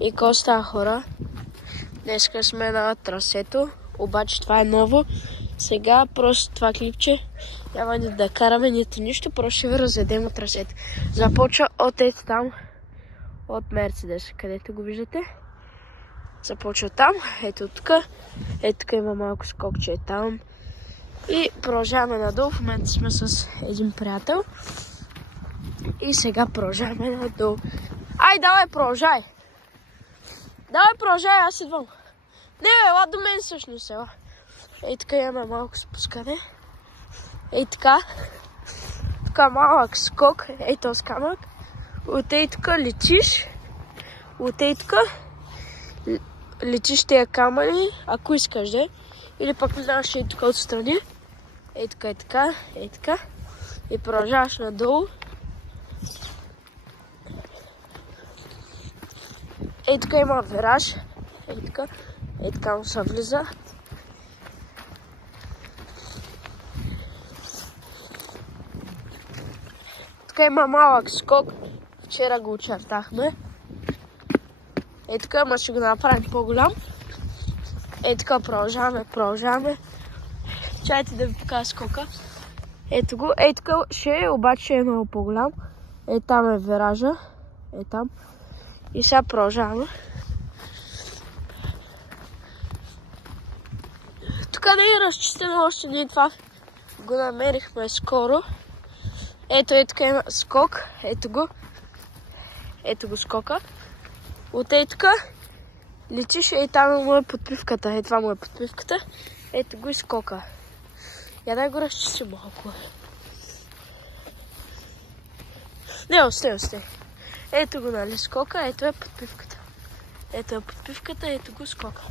И какво става, хора? Днеска сме на трасето, обаче това е ново. Сега просто това клипче няма да караме нито нищо, просто ще ви разведем от трасето. Започва от ето там, от Мерцедес, където го виждате. Започва там, ето тук. Ето тук има малко скокче там. И продължаваме надолу. В момента сме с един приятел. И сега продължаваме надолу. Ай, давай, продължай! Давай, продължай, аз идвам. Не, бе, ела до мен всъщност, ела. Ей така имаме малко спускане. Ей така. Тук малък скок, ей този камък. От ей тук летиш. От ей тук летиш тия камъни, ако искаш да. Или пък минаваш ей тук отстрани. Ей така, ей така, ей така. И продължаваш надолу. Ей тук има вираж. Ей така му се влиза. Тук има малък скок. Вчера го очертахме. Ей тук, ама ще го направим по-голям. Ей така продължаваме. Чайте да ви покажа скока. Ето го. Ей тук ще е, обаче е много по-голям. Ей там е виража. Ей там. И сега продължаваме. Тук не е разчистено още, ние това го намерихме скоро. Ето е тук има скок, ето го. Ето го скока. От ей тук летиш, ей там му е подпивката. Ей това му е подпивката. Ето го и скока. Я дай го разчистим малко. Не, остай. Ето го, нали, скока, ето е подпивката. Ето е подпивката, ето го скока.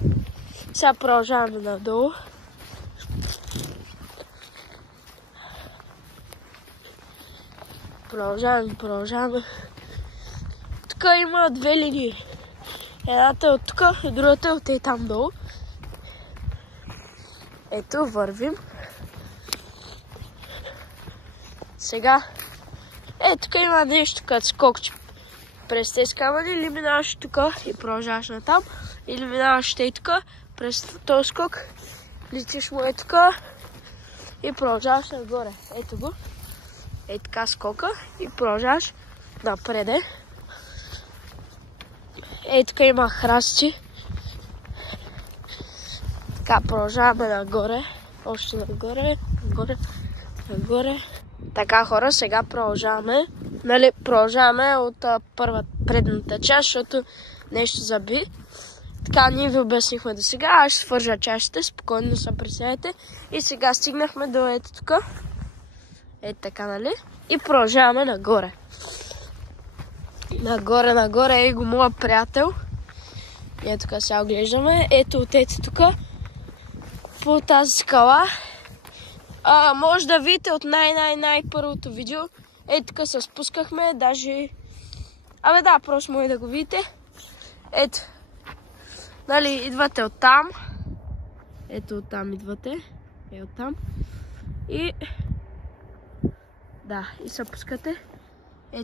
Сега продължаваме надолу. Продължаваме. Тук има две линии. Едната е от тук, и другата е от ей там долу. Ето, вървим. Сега, тук има нещо като скокче. През тези камъни, или минаваш тук и продължаваш натам, или минаваш ей тук, през този скок, летиш му тук и продължаваш нагоре. Ето го. Ей така скока и продължаваш напреде. Ей тук има храсти. Така продължаваме нагоре. Още нагоре. Така, хора, сега продължаваме. Нали, продължаваме от предната част, защото нещо заби. Така, ние ви обяснихме до сега. Аз ще свържа чашите, спокойно се присядете. И сега стигнахме до ето тук. Ето така, нали? И продължаваме нагоре. Нагоре е го моя приятел. Ето тук сега оглеждаме. Ето от ето тук. По тази скала. Може да видите от най-първото видео. Ето тук се спускахме, даже... да, просто може да го видите. Ето. Нали, идвате оттам. Ето оттам идвате. Оттам. И... да, и се пускате.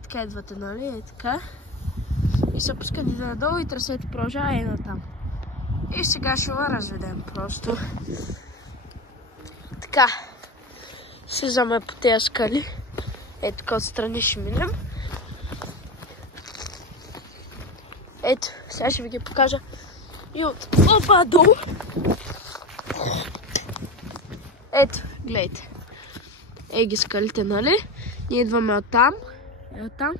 Така идвате, нали? Така. И се пускате надолу и трасето продължава натам. И сега ще го разведем просто. Така. Слизаме по тези скали. Ето така отстрани ще минем. Ето, сега ще ви ги покажа. И от долу. Ето, гледайте. Ги скалите, нали? Ние идваме оттам. Оттам.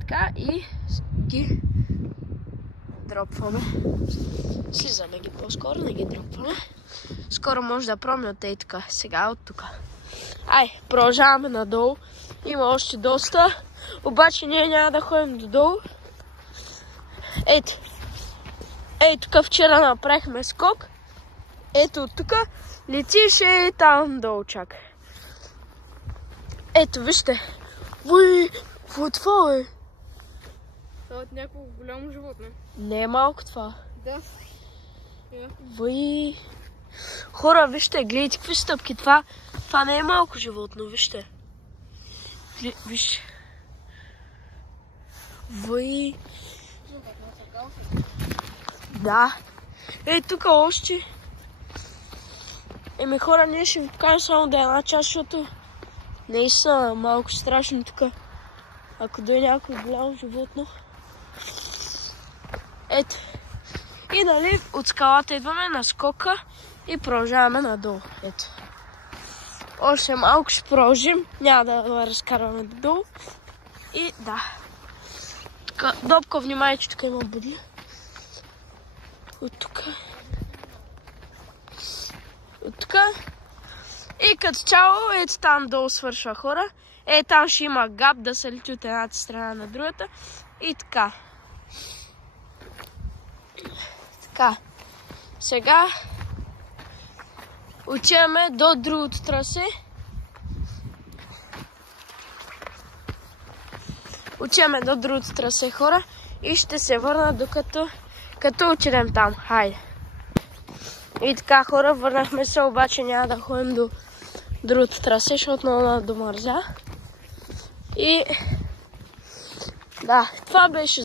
Така и ги дропваме. Слизаме ги по-скоро, не ги дропваме. Скоро може да пробваме от така. Сега от тук. Продължаваме надолу. Има още доста. Обаче ние няма да ходим додолу. Тук вчера направихме скок. Ето от тук летиш и там долу чак. Ето, вижте. Какво е това, бе? Това е от някакво голямо животно. Не е малко това. Да. Хора, вижте, гледайте какви стъпки. Това не е малко животно, вижте. Вижте. Да. Тук още. Хора, ние ще ви покажем само до една част, защото не са малко страшни тук. Ако дойде някой голямо животно. Ето. И нали от скалата идваме на скока и продължаваме надолу. Ето. Още малко ще продължим. Няма да разкарваме додолу. И да. Тук, добко внимание, че тук има будли. От тук. От тук. И като цяло, ето там долу свършва хора. Там ще има гап да се лети от едната страна на другата. И така. Така. Сега отиваме до другото трасе. Отиваме до другото трасе, хора. И ще се върна докато отидем там. Хайде. И така, хора, върнахме се, обаче няма да ходим до другото трасе, защото много домързя. И да, това беше